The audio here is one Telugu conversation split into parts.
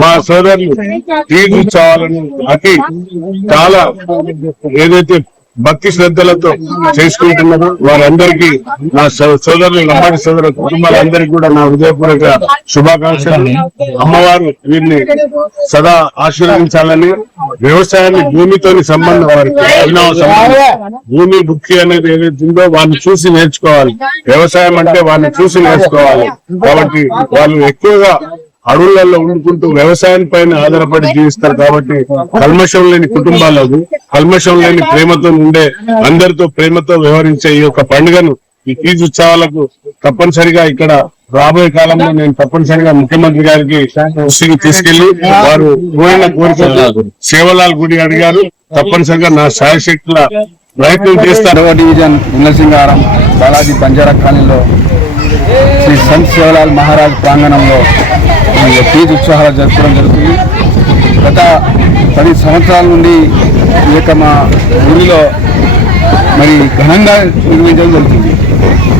మా సోదరులు తీర్చాలని అతి చాలా ఏదైతే భక్తి శ్రద్ధలతో చేసుకుంటున్నారో వారందరికీ నా సోదరులు లంబాడి సోదర కుటుంబాలందరికీ కూడా నా హృదయపూర్వక శుభాకాంక్షలు. అమ్మవారు వీరిని సదా ఆశీర్వదించాలని, వ్యవసాయాన్ని భూమితోని సంబంధం వారికి అభినవ సంబంధం, భూమి భుక్తి అనేది ఏదైతే ఉందో వారిని చూసి నేర్చుకోవాలి. వ్యవసాయం అంటే వారిని చూసి నేర్చుకోవాలి. కాబట్టి వాళ్ళు ఎక్కువగా అడవులలో ఉండుకుంటూ వ్యవసాయం పైన ఆధారపడి జీవిస్తారు. కాబట్టి కల్మషం లేని కుటుంబాలకు, కల్మషం లేని ప్రేమతో ఉండే, అందరితో ప్రేమతో వ్యవహరించే ఈ యొక్క పండుగను, ఈ తీజ్ ఉత్సవాలకు తప్పనిసరిగా ఇక్కడ రాబోయే కాలంలో నేను తప్పనిసరిగా ముఖ్యమంత్రి గారికి దృష్టికి తీసుకెళ్లి వారు కోరిన కోరిక సేవలాల్ గుడి అడిగారు. తప్పనిసరిగా నా శాయశక్తుల ప్రయత్నం చేస్తారు. డివిజన్ ఉన్నసింగారం బాలాజీ బంజారా కాలనీలో శ్రీ సంత్ సేవలాల్ మహారాజ్ ప్రాంగణంలో తీజ్ ఉత్సవాలు జరుపుకోవడం జరుగుతుంది. గత 10 సంవత్సరాల నుండి ఈ యొక్క మా ఊరిలో మరి ఘనంగా నిర్వహించడం జరుగుతుంది.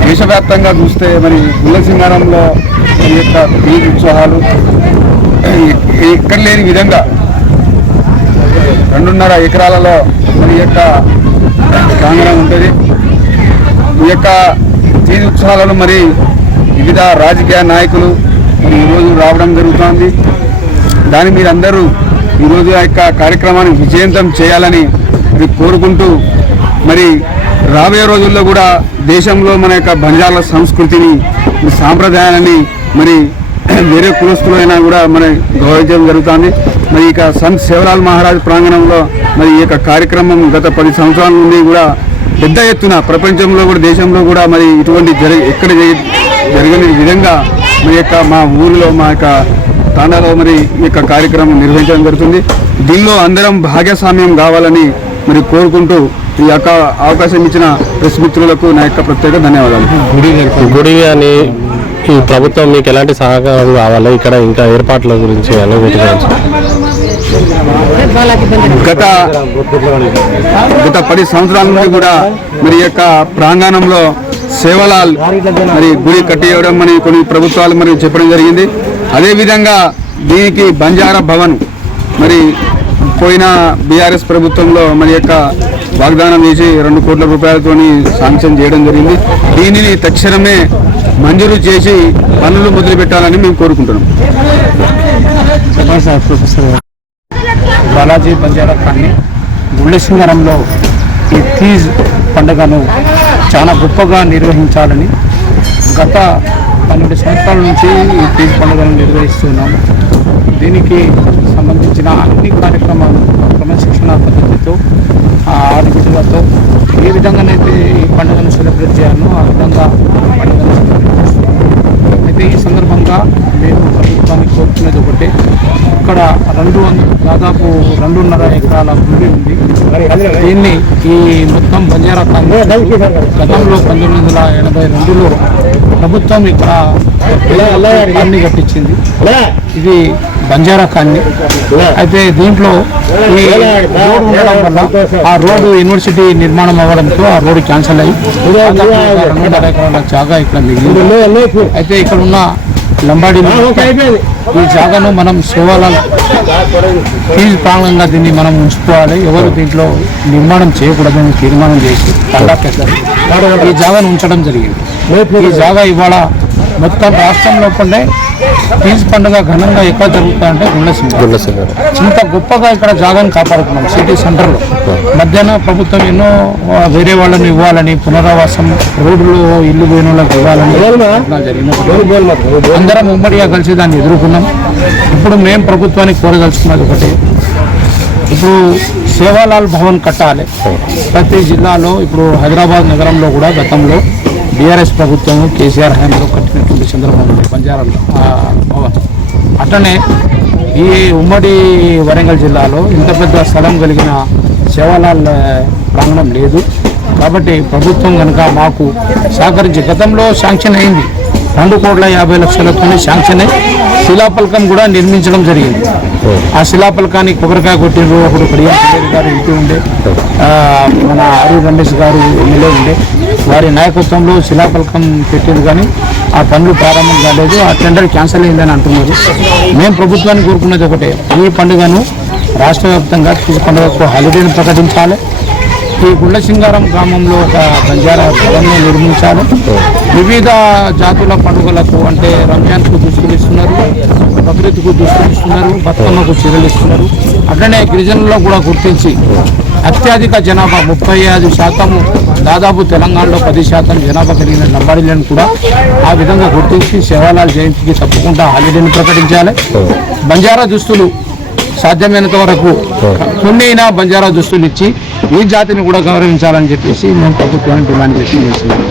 దేశవ్యాప్తంగా చూస్తే మరి ఉల్లసింగారంలో ఈ యొక్క తీజ్ ఉత్సవాలు ఎక్కడ లేని విధంగా 2.5 ఎకరాలలో మరి యొక్క ప్రాంగణం ఉంటుంది. ఈ యొక్క తీజ్ ఉత్సవాలను మరి వివిధ రాజకీయ నాయకులు ఈరోజు రావడం జరుగుతుంది. దాన్ని మీరందరూ ఈరోజు ఆ యొక్క కార్యక్రమాన్ని విజయవంతం చేయాలని మరి కోరుకుంటూ, మరి రాబోయే రోజుల్లో కూడా దేశంలో మన యొక్క బంజారా సంస్కృతిని, సాంప్రదాయాలని మరి వేరే కులస్తులైనా కూడా మరి గౌరవించడం జరుగుతుంది. మరి ఇక సంత్ సేవలాల్ మహారాజ్ ప్రాంగణంలో మరి ఈ యొక్క కార్యక్రమం గత 10 సంవత్సరాల నుండి కూడా పెద్ద ఎత్తున ప్రపంచంలో కూడా దేశంలో కూడా మరి ఇటువంటి ఎక్కడ జరగని విధంగా మరి యొక్క మా ఊరిలో మా యొక్క తాండాలో మరి ఈ యొక్క కార్యక్రమం నిర్వహించడం జరుగుతుంది. దీనిలో అందరం భాగస్వామ్యం కావాలని మరి కోరుకుంటూ ఈ యొక్క అవకాశం ఇచ్చిన ప్రెస్ మిత్రులకు నా యొక్క ప్రత్యేక ధన్యవాదాలు. గుడి అని ఈ ప్రభుత్వం మీకు ఎలాంటి సహకారం కావాలి, ఇక్కడ ఇంకా ఏర్పాట్ల గురించి గత 10 సంవత్సరాల నుండి కూడా మరి యొక్క ప్రాంగణంలో సేవలాల్ మరి గుడి కట్టియడం అని కొన్ని ప్రభుత్వాలు మరి చెప్పడం జరిగింది. అదేవిధంగా దీనికి బంజారా భవన్ మరి పోయిన బీఆర్ఎస్ ప్రభుత్వంలో మరి యొక్క వాగ్దానం చేసి 2 కోట్ల రూపాయలతో శాంక్షన్ చేయడం జరిగింది. దీనిని తక్షణమే మంజూరు చేసి పనులు మొదలు పెట్టాలని మేము కోరుకుంటున్నాం. బాలాజీ బంజారా కాలనీ గుళ్ళసింగరంలో ఈ తీజ్ పండుగను చాలా గొప్పగా నిర్వహించాలని గత 12 సంవత్సరాల నుంచి ఈ తీజ్ పండుగను నిర్వహిస్తున్నాము. దీనికి సంబంధించిన అన్ని కార్యక్రమాలు క్రమశిక్షణ పద్ధతితో, ఆడబిడ్డలతో ఏ విధంగానైతే ఈ పండుగను సెలబ్రేట్ చేయాలో ఆ విధంగా పండుగను సెలబ్రేట్ చేస్తున్నాము. అయితే ఈ సందర్భంగా మేము ప్రభుత్వానికి కోరుకునేది ఒకటే, ఇక్కడ దాదాపు 2.5 ఎకరాల భూమి ఉంది. దీన్ని ఈ మొత్తం బంజారా కాలనీ గతంలో 1982లో ప్రభుత్వం ఇక్కడ కాలనీ కట్టించింది. ఇది బంజారా కాలనీ. అయితే దీంట్లో ఈ రోడ్డు ఉండడం వల్ల ఆ రోడ్డు యూనివర్సిటీ నిర్మాణం అవ్వడంతో ఆ రోడ్డు క్యాన్సల్ అయ్యి 2.5 ఎకరాల జాగా ఇక్కడ మిగిలింది. అయితే ఇక్కడ ఉన్న లంబాడి ఈ జాగాను మనం సేవలాల్ తీజ్ ప్రాంగణంగా దీన్ని మనం ఉంచుకోవాలి, ఎవరు దీంట్లో నిర్మాణం చేయకూడదని తీర్మానం చేసి ఈ జాగాను ఉంచడం జరిగింది. ఈ జాగా ఇవాళ మొత్తం రాష్ట్రం లోపలే తీజ్ పండుగ ఘనంగా ఎక్కడ జరుగుతాయంటే గుళ్ళసింగ. ఇంత గొప్పగా ఇక్కడ జాగాను కాపాడుకున్నాం. సిటీ సెంటర్లో మధ్యాహ్నం ప్రభుత్వం ఎన్నో వేరే వాళ్ళని ఇవ్వాలని, పునరావాసం రోడ్లు ఇల్లు పోయిన వాళ్ళకి ఇవ్వాలని జరిగినప్పుడు అందరం ఉమ్మడిగా కలిసి దాన్ని ఎదుర్కొన్నాం. ఇప్పుడు మేము ప్రభుత్వానికి కోరదలుచుకున్నది ఒకటి, ఇప్పుడు సేవాలాల్ భవన్ కట్టాలి ప్రతి జిల్లాలో. ఇప్పుడు హైదరాబాద్ నగరంలో కూడా గతంలో బీఆర్ఎస్ ప్రభుత్వం కేసీఆర్ హయాంలో కట్టినటువంటి చంద్రబాబు బంజారాలో భవన్, అట్లనే ఈ ఉమ్మడి వరంగల్ జిల్లాలో ఇంత పెద్ద స్థలం కలిగిన సేవాలాల్ ప్రాంగణం లేదు. కాబట్టి ప్రభుత్వం కనుక మాకు సహకరించి, గతంలో శాంక్షన్ అయింది 2,50,00,000 శాంక్షన్ అయ్యి శిలాపలకం కూడా నిర్మించడం జరిగింది. ఆ శిలాపలకానికి కొబ్బరికాయ కొట్టిండ్రు. అప్పుడు ప్రియాంక గారు ఇంటి ఉండే, మన ఆరు రమేష్ గారు ఎమ్మెల్యే ఉండే, వారి నాయకత్వంలో శిలాఫలకం పెట్టింది, కానీ ఆ పనులు ప్రారంభం కాలేదు. ఆ టెండర్ క్యాన్సిల్ అయిందని అంటున్నారు. మేము ప్రభుత్వాన్ని కోరుకున్నది ఒకటే, ఈ పండుగను రాష్ట్ర వ్యాప్తంగా తీజ్ పండుగకు హాలిడేని ప్రకటించాలి. ఈ గుండ్లసింగారం గ్రామంలో ఒక బంజారా భవన్ని నిర్మించాలి. వివిధ జాతుల పండుగలకు అంటే రంజాన్కు దుస్తులు ఇస్తున్నారు, బక్రీద్కు దుస్తులు ఇస్తున్నారు, బతుకమ్మకు చీరలు ఇస్తున్నారు. అట్లనే గిరిజనుల్లో కూడా గుర్తించి అత్యధిక జనాభా 35%, దాదాపు తెలంగాణలో 10% జనాభా కలిగిన లంబాడీలను కూడా ఆ విధంగా గుర్తించి సేవాలాల్ జయంతికి తప్పకుండా హాలిడేని ప్రకటించాలి. బంజారా దుస్తులు సాధ్యమైనంత వరకు కొన్నైనా బంజారా దుస్తులు ఇచ్చి ఈ జాతిని కూడా గౌరవించాలని చెప్పేసి మేము ప్రభుత్వాన్ని డిమాండ్ చేస్తున్నాం.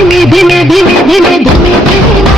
धिमे धिमे धिमे धिमे धिमे